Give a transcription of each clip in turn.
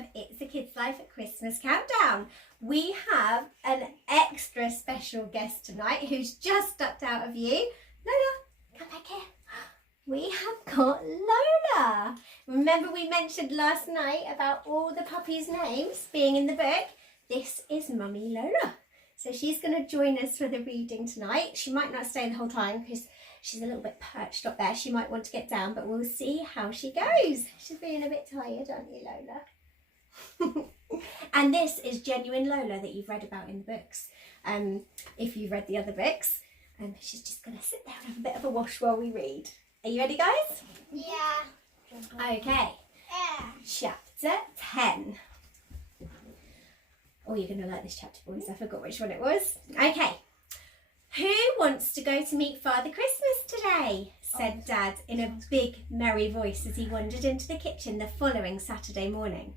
of It's a Kid's Life at Christmas Countdown. We have an extra special guest tonight who's just ducked out of you. Lola, come back here. We have got Lola. Remember we mentioned last night about all the puppies' names being in the book? This is Mummy Lola. So she's going to join us for the reading tonight. She might not stay the whole time because she's a little bit perched up there. She might want to get down, but we'll see how she goes. She's feeling a bit tired, aren't you, Lola? And this is genuine Lola that you've read about in the books. If you've read the other books. She's just going to sit there and have a bit of a wash while we read. Are you ready, guys? Yeah. Okay. Chapter 10. Oh, you're going to like this chapter, boys. I forgot which one it was. Okay. Who wants to go to meet Father Christmas today? Said Dad in a big, merry voice as he wandered into the kitchen the following Saturday morning.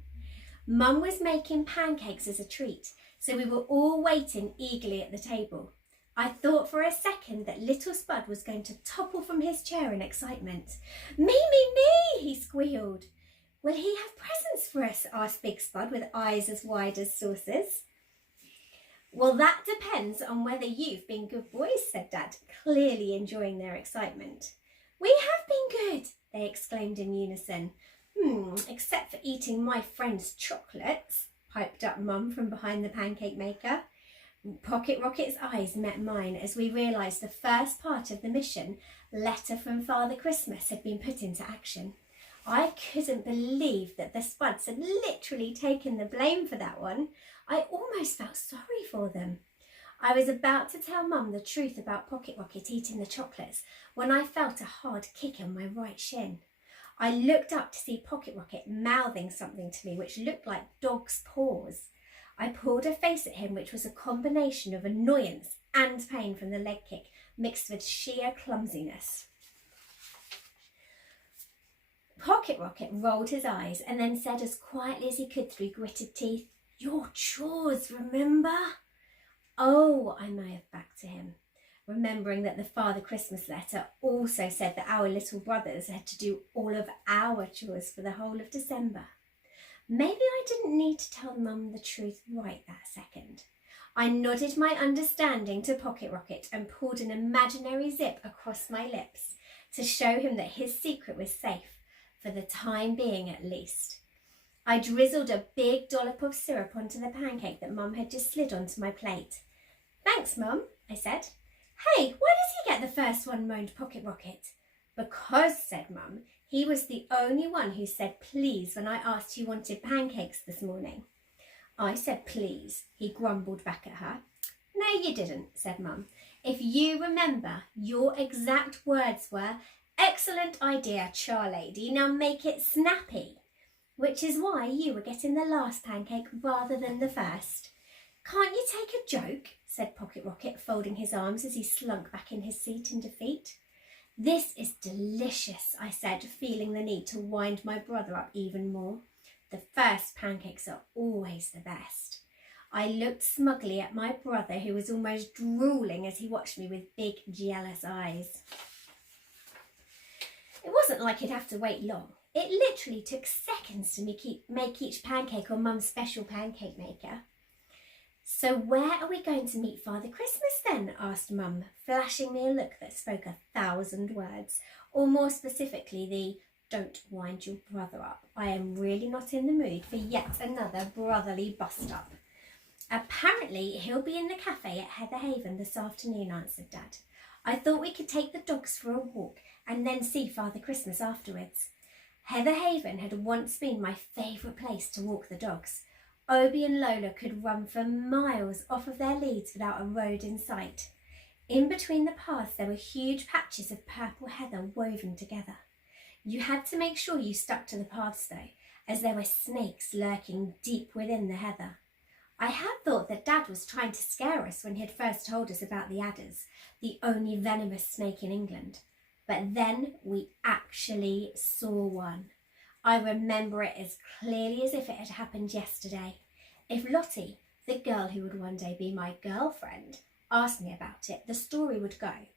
Mum was making pancakes as a treat, so we were all waiting eagerly at the table. I thought for a second that little Spud was going to topple from his chair in excitement. Me, he squealed. Will he have presents for us? Asked Big Spud with eyes as wide as saucers. Well, that depends on whether you've been good boys, said Dad, clearly enjoying their excitement. We have been good, they exclaimed in unison. Except for eating my friend's chocolates, piped up Mum from behind the pancake maker. Pocket Rocket's eyes met mine as we realised the first part of the mission, Letter from Father Christmas, had been put into action. I couldn't believe that the Spuds had literally taken the blame for that one. I almost felt sorry for them. I was about to tell Mum the truth about Pocket Rocket eating the chocolates when I felt a hard kick on my right shin. I looked up to see Pocket Rocket mouthing something to me which looked like dog's paws. I pulled a face at him which was a combination of annoyance and pain from the leg kick mixed with sheer clumsiness. Pocket Rocket rolled his eyes and then said as quietly as he could through gritted teeth, "Your chores, remember?" Oh, I may have backed to him, remembering that the Father Christmas letter also said that our little brothers had to do all of our chores for the whole of December. Maybe I didn't need to tell Mum the truth right that second. I nodded my understanding to Pocket Rocket and pulled an imaginary zip across my lips to show him that his secret was safe, for the time being at least. I drizzled a big dollop of syrup onto the pancake that Mum had just slid onto my plate. "Thanks, Mum," I said. "Hey, why does he get the first one?" moaned Pocket Rocket. "Because," said Mum, "he was the only one who said please when I asked who wanted pancakes this morning." I said please, he grumbled back at her. "No, you didn't," said Mum. "If you remember, your exact words were, 'Excellent idea, Charlady, now make it snappy,' which is why you were getting the last pancake rather than the first." "Can't you take a joke?" said Pocket Rocket, folding his arms as he slunk back in his seat in defeat. "This is delicious," I said, feeling the need to wind my brother up even more. The first pancakes are always the best. I looked smugly at my brother, who was almost drooling as he watched me with big, jealous eyes. It wasn't like he'd have to wait long. It literally took seconds to make each pancake on Mum's special pancake maker. "So where are we going to meet Father Christmas then?" asked Mum, flashing me a look that spoke 1,000 words, or more specifically the "don't wind your brother up. I am really not in the mood for yet another brotherly bust-up." "Apparently he'll be in the cafe at Heather Haven this afternoon," answered Dad. "I thought we could take the dogs for a walk and then see Father Christmas afterwards." Heather Haven had once been my favourite place to walk the dogs. Obie and Lola could run for miles off of their leads without a road in sight. In between the paths there were huge patches of purple heather woven together. You had to make sure you stuck to the paths though, as there were snakes lurking deep within the heather. I had thought that Dad was trying to scare us when he had first told us about the adders, the only venomous snake in England. But then we actually saw one. I remember it as clearly as if it had happened yesterday. If Lottie, the girl who would one day be my girlfriend, asked me about it, the story would go.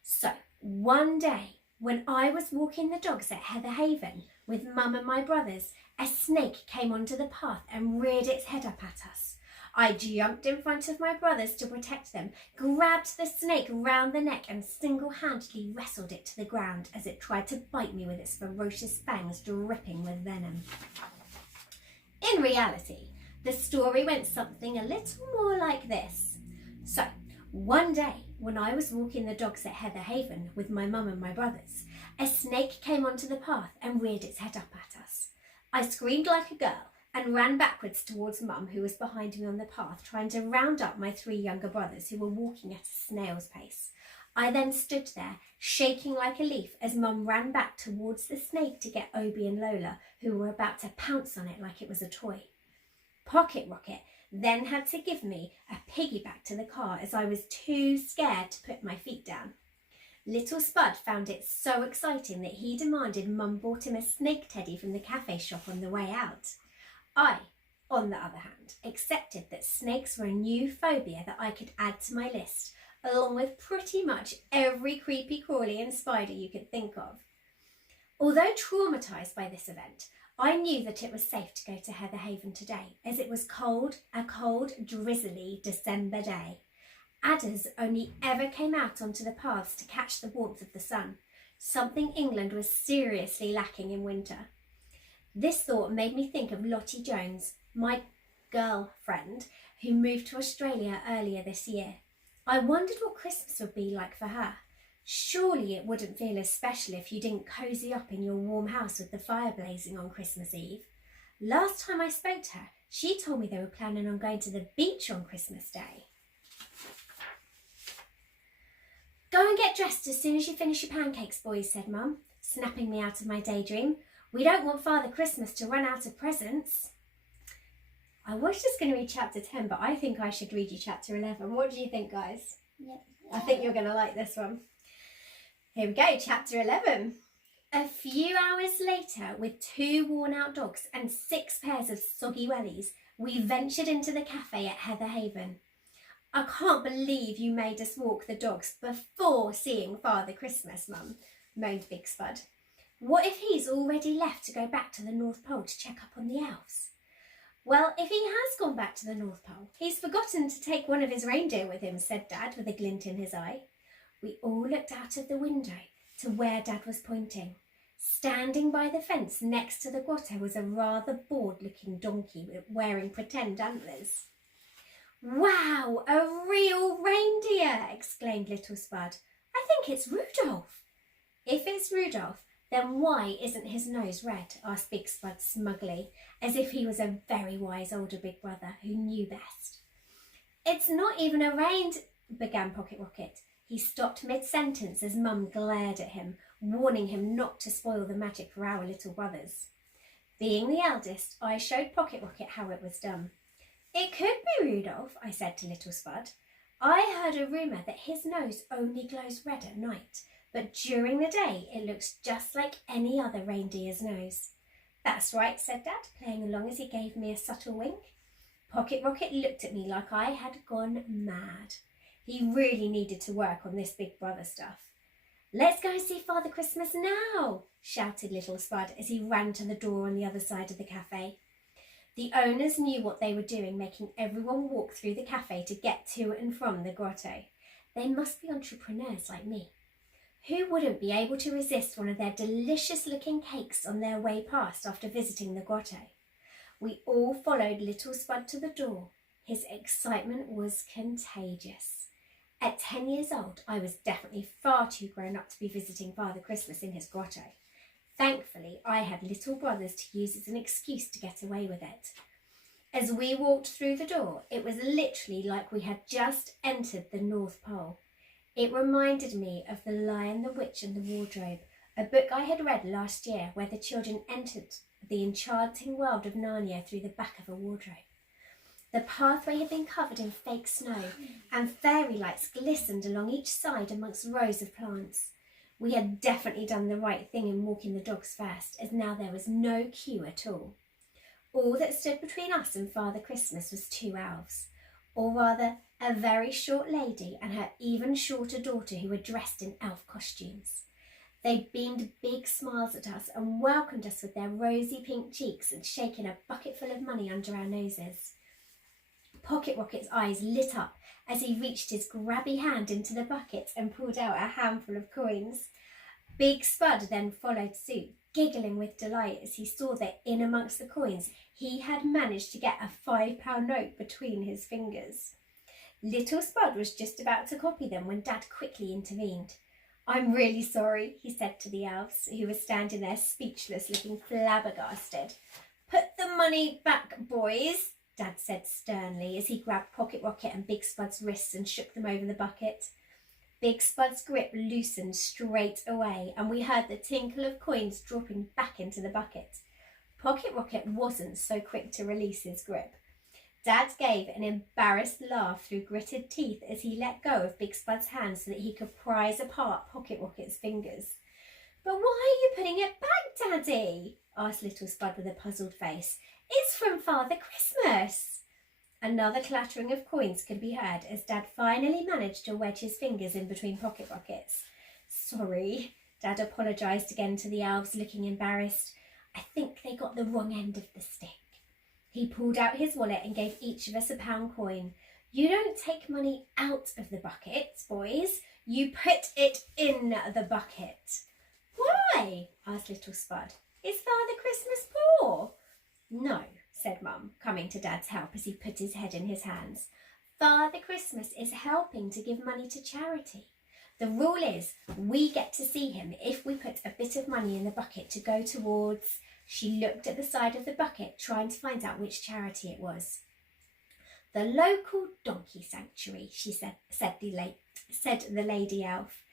So, one day, when I was walking the dogs at Heather Haven with Mum and my brothers, a snake came onto the path and reared its head up at us. I jumped in front of my brothers to protect them, grabbed the snake round the neck and single-handedly wrestled it to the ground as it tried to bite me with its ferocious fangs dripping with venom. In reality, the story went something a little more like this. So, one day, when I was walking the dogs at Heather Haven with my mum and my brothers, a snake came onto the path and reared its head up at us. I screamed like a girl and ran backwards towards Mum, who was behind me on the path, trying to round up my 3 younger brothers who were walking at a snail's pace. I then stood there, shaking like a leaf, as Mum ran back towards the snake to get Obi and Lola, who were about to pounce on it like it was a toy. Pocket Rocket then had to give me a piggyback to the car as I was too scared to put my feet down. Little Spud found it so exciting that he demanded Mum bought him a snake teddy from the cafe shop on the way out. I, on the other hand, accepted that snakes were a new phobia that I could add to my list, along with pretty much every creepy crawly and spider you could think of. Although traumatised by this event, I knew that it was safe to go to Heather Haven today, as it was a cold, drizzly December day. Adders only ever came out onto the paths to catch the warmth of the sun, something England was seriously lacking in winter. This thought made me think of Lottie Jones, my girlfriend, who moved to Australia earlier this year. I wondered what Christmas would be like for her. Surely it wouldn't feel as special if you didn't cosy up in your warm house with the fire blazing on Christmas Eve. Last time I spoke to her, she told me they were planning on going to the beach on Christmas Day. Go and get dressed as soon as you finish your pancakes, boys, said Mum, snapping me out of my daydream. We don't want Father Christmas to run out of presents. I was just going to read chapter 10, but I think I should read you chapter 11. What do you think, guys? Yeah. I think you're going to like this one. Here we go, chapter 11. A few hours later, with 2 worn-out dogs and 6 pairs of soggy wellies, we ventured into the cafe at Heather Haven. I can't believe you made us walk the dogs before seeing Father Christmas, Mum, moaned Big Spud. What if he's already left to go back to the North Pole to check up on the elves? Well, if he has gone back to the North Pole, he's forgotten to take one of his reindeer with him, said Dad with a glint in his eye. We all looked out of the window to where Dad was pointing. Standing by the fence next to the grotto was a rather bored-looking donkey wearing pretend antlers. Wow, a real reindeer, exclaimed Little Spud. I think it's Rudolph. If it's Rudolph, then why isn't his nose red? Asked Big Spud smugly, as if he was a very wise older big brother who knew best. It's not even a began Pocket Rocket. He stopped mid-sentence as Mum glared at him, warning him not to spoil the magic for our little brothers. Being the eldest, I showed Pocket Rocket how it was done. It could be Rudolph, I said to Little Spud. I heard a rumour that his nose only glows red at night, but during the day it looks just like any other reindeer's nose. That's right, said Dad, playing along as he gave me a subtle wink. Pocket Rocket looked at me like I had gone mad. He really needed to work on this big brother stuff. Let's go and see Father Christmas now, shouted Little Spud as he ran to the door on the other side of the cafe. The owners knew what they were doing, making everyone walk through the cafe to get to and from the grotto. They must be entrepreneurs like me. Who wouldn't be able to resist one of their delicious-looking cakes on their way past after visiting the grotto? We all followed Little Spud to the door. His excitement was contagious. At 10 years old, I was definitely far too grown up to be visiting Father Christmas in his grotto. Thankfully, I had little brothers to use as an excuse to get away with it. As we walked through the door, it was literally like we had just entered the North Pole. It reminded me of The Lion, the Witch and the Wardrobe, a book I had read last year where the children entered the enchanting world of Narnia through the back of a wardrobe. The pathway had been covered in fake snow, and fairy lights glistened along each side amongst rows of plants. We had definitely done the right thing in walking the dogs first, as now there was no queue at all. All that stood between us and Father Christmas was 2 elves, or rather a very short lady and her even shorter daughter who were dressed in elf costumes. They beamed big smiles at us and welcomed us with their rosy pink cheeks and shaking a bucket full of money under our noses. Pocket Rocket's eyes lit up as he reached his grabby hand into the bucket and pulled out a handful of coins. Big Spud then followed suit, giggling with delight as he saw that in amongst the coins he had managed to get a £5 note between his fingers. Little Spud was just about to copy them when Dad quickly intervened. "I'm really sorry," he said to the elves, who were standing there speechless, looking flabbergasted. "Put the money back, boys," Dad said sternly as he grabbed Pocket Rocket and Big Spud's wrists and shook them over the bucket. Big Spud's grip loosened straight away, and we heard the tinkle of coins dropping back into the bucket. Pocket Rocket wasn't so quick to release his grip. Dad gave an embarrassed laugh through gritted teeth as he let go of Big Spud's hand so that he could prise apart Pocket Rocket's fingers. "But why are you putting it back, Daddy?" asked Little Spud with a puzzled face. "It's from Father Christmas." Another clattering of coins could be heard as Dad finally managed to wedge his fingers in between Pocket Rockets. "Sorry," Dad apologised again to the elves, looking embarrassed. "I think they got the wrong end of the stick." He pulled out his wallet and gave each of us a £1 coin. "You don't take money out of the bucket, boys. You put it in the bucket." "Why?" asked Little Spud. "Is Father Christmas poor?" "No," said Mum, coming to Dad's help as he put his head in his hands. "Father Christmas is helping to give money to charity. The rule is we get to see him if we put a bit of money in the bucket to go towards—" She looked at the side of the bucket, trying to find out which charity it was. "The local donkey sanctuary," she said the lady elf.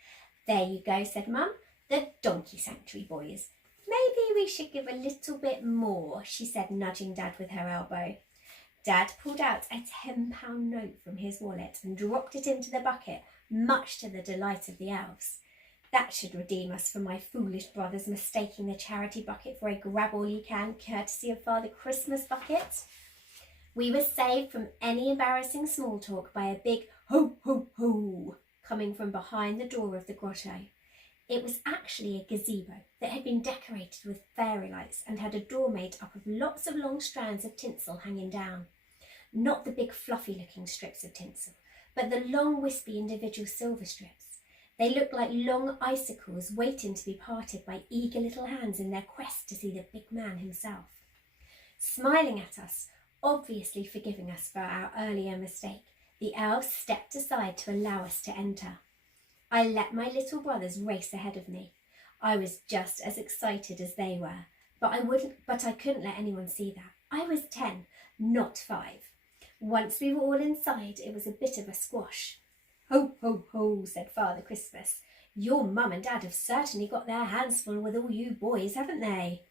"There you go," said Mum. "The donkey sanctuary, boys. Maybe we should give a little bit more," she said, nudging Dad with her elbow. Dad pulled out a £10 note from his wallet and dropped it into the bucket, much to the delight of the elves. That should redeem us for my foolish brothers mistaking the charity bucket for a grab-all-you-can courtesy of Father Christmas bucket. We were saved from any embarrassing small talk by a big "ho, ho, ho" coming from behind the door of the grotto. It was actually a gazebo that had been decorated with fairy lights and had a door made up of lots of long strands of tinsel hanging down. Not the big fluffy-looking strips of tinsel, but the long wispy individual silver strips. They looked like long icicles waiting to be parted by eager little hands in their quest to see the big man himself. Smiling at us, obviously forgiving us for our earlier mistake, the elves stepped aside to allow us to enter. I let my little brothers race ahead of me. I was just as excited as they were, but I couldn't let anyone see that. I was 10, not 5. Once we were all inside, it was a bit of a squash. "Ho, ho, ho," said Father Christmas. "Your mum and Dad have certainly got their hands full with all you boys, haven't they?"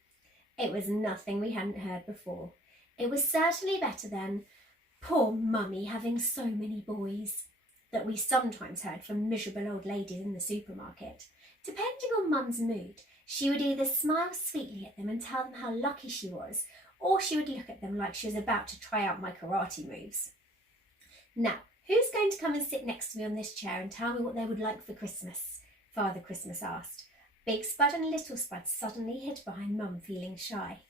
It was nothing we hadn't heard before. It was certainly better than "poor mummy having so many boys," that we sometimes heard from miserable old ladies in the supermarket. Depending on Mum's mood, she would either smile sweetly at them and tell them how lucky she was, or she would look at them like she was about to try out my karate moves. "Now, who's going to come and sit next to me on this chair and tell me what they would like for Christmas?" Father Christmas asked. Big Spud and Little Spud suddenly hid behind Mum, feeling shy.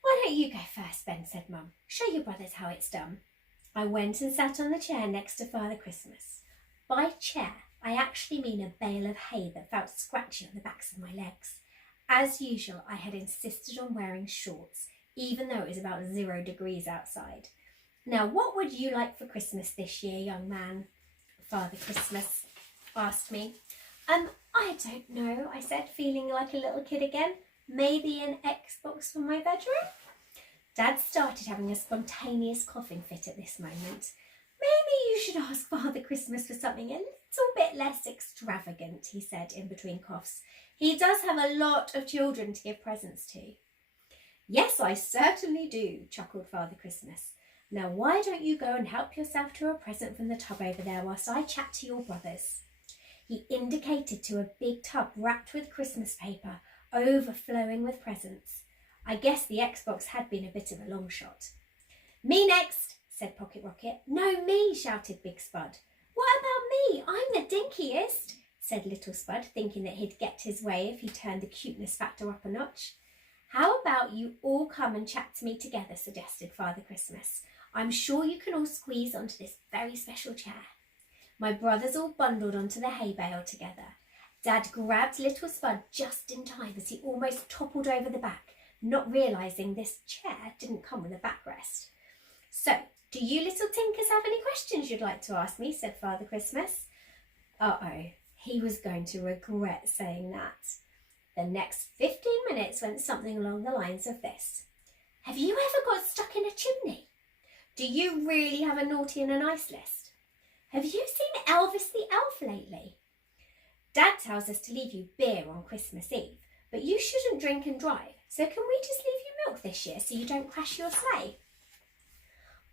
"Why don't you go first, Ben?" said Mum. "Show your brothers how it's done." I went and sat on the chair next to Father Christmas. By chair, I actually mean a bale of hay that felt scratchy on the backs of my legs. As usual, I had insisted on wearing shorts, even though it was about 0 degrees outside. "Now, what would you like for Christmas this year, young man?" Father Christmas asked me. I don't know," I said, feeling like a little kid again. "Maybe an Xbox for my bedroom?" Dad started having a spontaneous coughing fit at this moment. "Maybe you should ask Father Christmas for something a little bit less extravagant," he said in between coughs. "He does have a lot of children to give presents to." "Yes, I certainly do," chuckled Father Christmas. "Now, why don't you go and help yourself to a present from the tub over there whilst I chat to your brothers?" He indicated to a big tub wrapped with Christmas paper, overflowing with presents. I guess the Xbox had been a bit of a long shot. "Me next," said Pocket Rocket. "No, me," shouted Big Spud. "What about me? I'm the dinkiest," said little Spud, thinking that he'd get his way if he turned the cuteness factor up a notch. How about you all come and chat to me together, suggested Father Christmas. I'm sure you can all squeeze onto this very special chair. My brothers all bundled onto the hay bale together. Dad grabbed little Spud just in time as he almost toppled over the back, not realising this chair didn't come with a backrest. So, do you little tinkers have any questions you'd like to ask me, said Father Christmas. Uh-oh, he was going to regret saying that. The next 15 minutes went something along the lines of this. Have you ever got stuck in a chimney? Do you really have a naughty and a nice list? Have you seen Elvis the Elf lately? Dad tells us to leave you beer on Christmas Eve, but you shouldn't drink and drive, so can we just leave you milk this year so you don't crash your sleigh?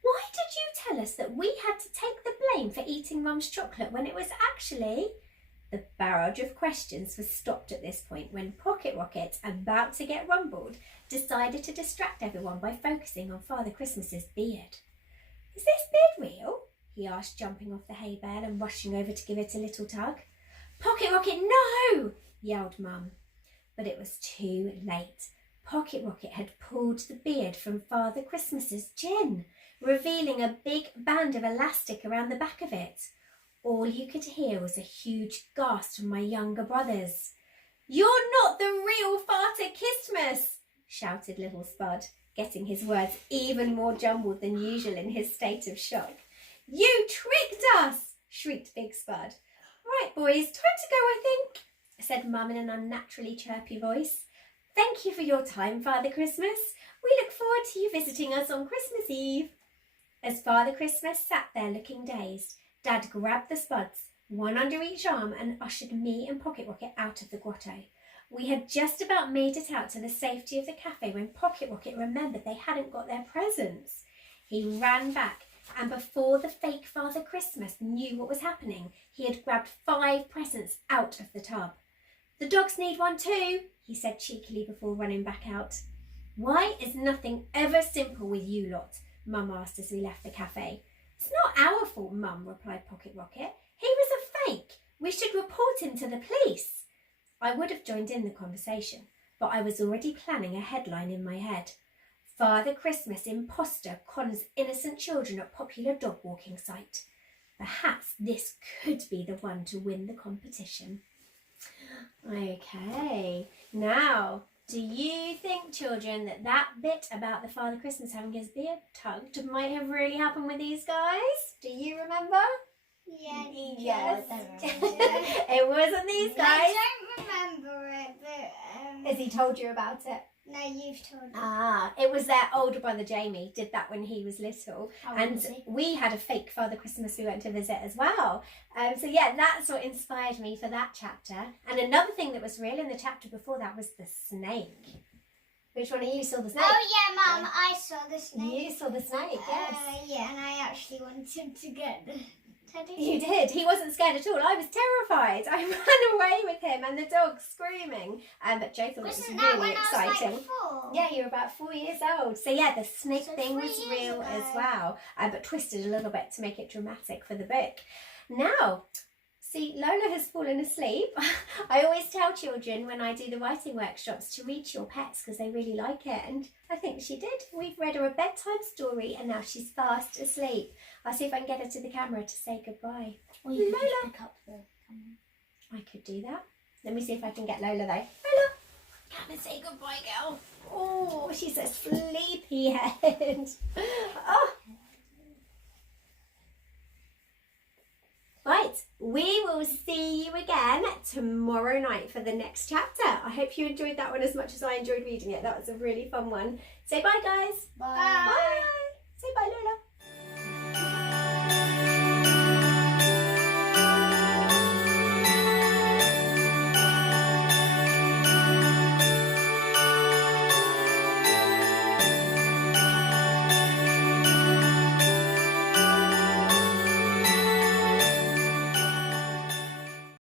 Why did you tell us that we had to take the blame for eating Mum's chocolate when it was actually... The barrage of questions was stopped at this point when Pocket Rocket, about to get rumbled, decided to distract everyone by focusing on Father Christmas's beard. Is this beard real? He asked, jumping off the hay bale and rushing over to give it a little tug. Pocket Rocket, no! Yelled Mum. But it was too late. Pocket Rocket had pulled the beard from Father Christmas's chin, revealing a big band of elastic around the back of it. All you could hear was a huge gasp from my younger brothers. You're not the real Father Christmas, shouted little Spud, getting his words even more jumbled than usual in his state of shock. You tricked us, shrieked Big Spud. Right, boys, time to go, I think, said Mum in an unnaturally chirpy voice. Thank you for your time, Father Christmas. We look forward to you visiting us on Christmas Eve. As Father Christmas sat there looking dazed, Dad grabbed the Spuds, one under each arm, and ushered me and Pocket Rocket out of the grotto. We had just about made it out to the safety of the cafe when Pocket Rocket remembered they hadn't got their presents. He ran back, and before the fake Father Christmas knew what was happening, he had grabbed 5 presents out of the tub. The dogs need one too, he said cheekily before running back out. Why is nothing ever simple with you lot? Mum asked as we left the cafe. It's not our fault, Mum, replied Pocket Rocket. He was a fake. We should report him to the police. I would have joined in the conversation, but I was already planning a headline in my head. Father Christmas imposter cons innocent children at popular dog walking site. Perhaps this could be the one to win the competition. Okay, now, do you think, children, that bit about the Father Christmas having his beard tugged might have really happened with these guys? Do you remember? Yeah. Yes. I don't remember. It wasn't these guys. I don't remember it, but... Has he told you about it? No, you've told me. Ah, it was their older brother Jamie did that when he was little. And we had a fake Father Christmas we went to visit as well. So yeah, that's what inspired me for that chapter. And another thing that was real in the chapter before that was the snake. Which one of you saw the snake? Oh yeah, Mum, I saw the snake. You saw the snake, yes. Yeah, and I actually wanted to get the teddy. You did. He wasn't scared at all. I was terrified. I ran away with him and the dog screaming. But Joe thought Wasn't it was that really when exciting. I was like 4? Yeah, you were about 4 years old. So yeah, the snake So thing 3 was years real ago. as well, but twisted a little bit to make it dramatic for the book. Now, see, Lola has fallen asleep. I always tell children when I do the writing workshops to read to your pets because they really like it, and I think she did. We've read her a bedtime story and now she's fast asleep. I'll see if I can get her to the camera to say goodbye. Or you could Lola. just pick up the camera. I could do that. Let me see if I can get Lola though. Lola, come and say goodbye, girl. Oh, she's a sleepyhead. Oh. Right, we will see you again tomorrow night for the next chapter. I hope you enjoyed that one as much as I enjoyed reading it. That was a really fun one. Say bye, guys. Bye. Bye. Say bye, Lola.